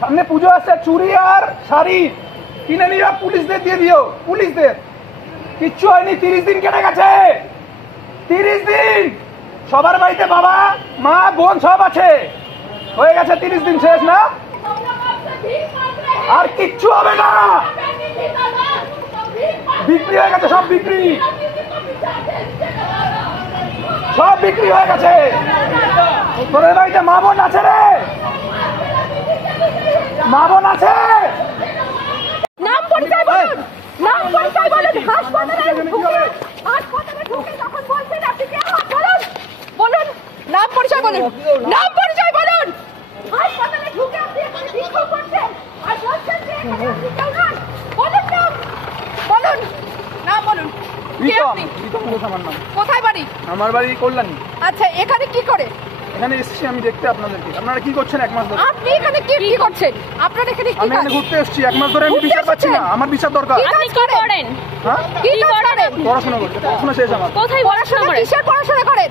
সামনে পুজো আসছে, চুড়ি আর শাড়ি কিনে নিয়ে পুলিশদের দিয়ে দিও। পুলিশদের কিচ্ছু হয়নি, 30 দিন কেটে গেছে। 30 দিন সবার বাড়িতে বাবা মা বোন সব আছে, হয়ে গেছে 30 দিন শেষ না, আর কিচ্ছু হবে না। বিক্রি হয়ে গেছে, সব বিক্রি, সব বিক্রি হয়ে গেছে। তোদের বাড়িতে মা বোন আছে রে, মা বোন আছে? নাম পরিচয় বলুন, নাম পরিচয় বলুন। হাসপাতালে ঢুকে যখন বলছেন আপনি কে বলুন, বলুন নাম পরিচয় বলুন, নাম পরিচয় বলুন। হাসপাতালে ঢুকে আপনি এখানে বিক্ষোভ করছেন আর বলছেন যে এখানে আপনি কেউ নন। বলুন নাম, বলুন নাম বলুন। কে আপনি? আমার নাম। কোথায় বাড়ি? আমার বাড়ি কল্যাণী। আচ্ছা, এখানে কি করে? এখানে এসেছি আমি দেখতে আপনাদেরকে। আপনারা কি করছেন 1 মাস ধরে? আপনি এখানে কি করছেন? আপনারা এখানে কি আমি এখানে ঘুরতে এসেছি 1 মাস ধরে, আমি বিচার পাচ্ছি না। আমার বিচার দরকার। আপনি কি করেন? হ্যাঁ, কি করেন? পড়াশোনা করছি, পড়াশোনা শেষ আমার। কোথায় পড়াশোনা করেন? কিসের পড়াশোনা করেন?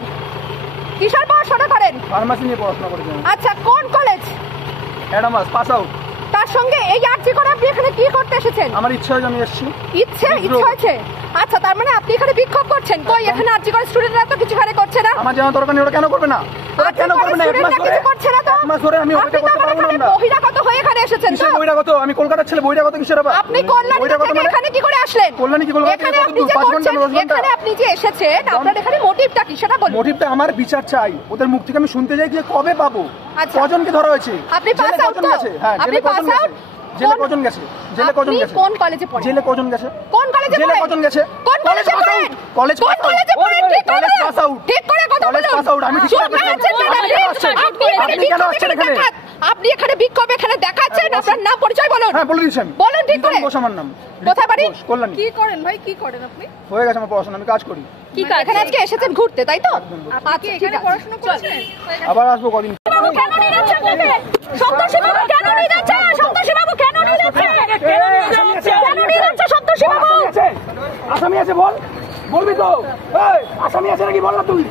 কিসের পড়াশোনা করেন? ফার্মাসি নিয়ে পড়াশোনা করেছি। আচ্ছা, কোন কলেজ? Adamas, pass out. তার সঙ্গে এই আর্জি করে আপনি এখানে কি করতে এসেছেন? আমার ইচ্ছা হয়েছে আমি এসেছি। ইচ্ছে হয়েছে? আচ্ছা, তার মানে আপনি এখানে বিক্ষোভ করছেন। কই এখানে আর্জি করে স্টুডেন্টরা তো কিছু এখানে করছে না। আমার জানা দরকার নেই, ওরা কেন করবে না? ওরা কেন করবে না? 1 মাস ধরে কিছু করছে না তো। 1 মাস ধরে আমি অপেক্ষা করতে পারবো না। আমরা বহিরাগত হয়ে এখানে এসেছেন তো? কিসের বহিরাগত? আমি কলকাতার ছেলে, বহিরাগত কিসের আবার? আপনি কল্যাণী থেকে এখানে কি করে আসলেন? কল্যাণী কি কলকাতা? এখানে আপনি যে করছেন, এখানে আপনি যে এসেছেন, আপনার এখানে মোটিভটা কি সেটা বলুন। মোটিভটা আমার বিচার চাই। ওদের মুখ থেকে আমি শুনতে চাই যে কবে পাবো। কজনকে ধরা হয়েছে? আপনি পাস আউট তো? হ্যাঁ, আপনি পাস আউট? জেলে কজন গেছে? জেলে কজন গেছে? কোন কলেজে পড়েন? জেলে কজন গেছে? কোন কলেজে পড়েন? জেলে কজন গেছে? কোন কলেজে পড়েন? কলেজ কোন কলেজে পড়েন? ঠিক করে কলেজ পাস আউট। ঠিক করে কথা বলুন। College pass out. আমি ঠিক করে আপনি কেন আসছেন এখানে? আপনি এখানে বিক্ষোভ এখানে দেখাচ্ছেন। আপনার নাম পরিচয় বলুন। হ্যাঁ, বলে দিচ্ছি আমি। বলুন ঠিক করে। ঘোষ আমার নাম। কোথায় বাড়ি? কল্যাণী। কি করেন ভাই? কি করেন আপনি? হয়ে গেছে আমার পড়াশোনা, আমি কাজ করি। কি কাজ? এখানে আজকে এসেছেন ঘুরতে, তাই তো? আপনি এখানে পড়াশোনা করছেন? আবার আসবো কদিন। কেন নিয়ে যাচ্ছেন তাকে? সন্তোষী বাবু কেন নিয়ে যাচ্ছেন? সন্তোষী বাবু কেন নিয়ে যাচ্ছেন? কেন নিয়ে যাচ্ছে সন্তোষী বাবু? আসামি আছে বল, বলবি তো? এই আসামি আছে নাকি বল না তুই।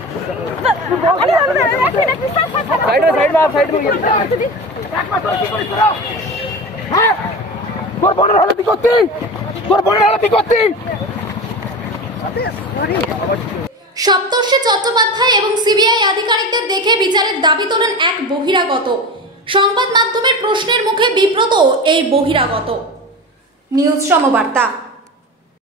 হ্যাঁ, তোর বোনের হালতি করতি, তোর বোনের হালতি করতি। সপ্তর্ষি চট্টোপাধ্যায় এবং সিবিআই আধিকারিকদের দেখে বিচারের দাবি তোলেন এক বহিরাগত। সংবাদ মাধ্যমের প্রশ্নের মুখে বিব্রত এই বহিরাগত। নিউজ সমবার্তা।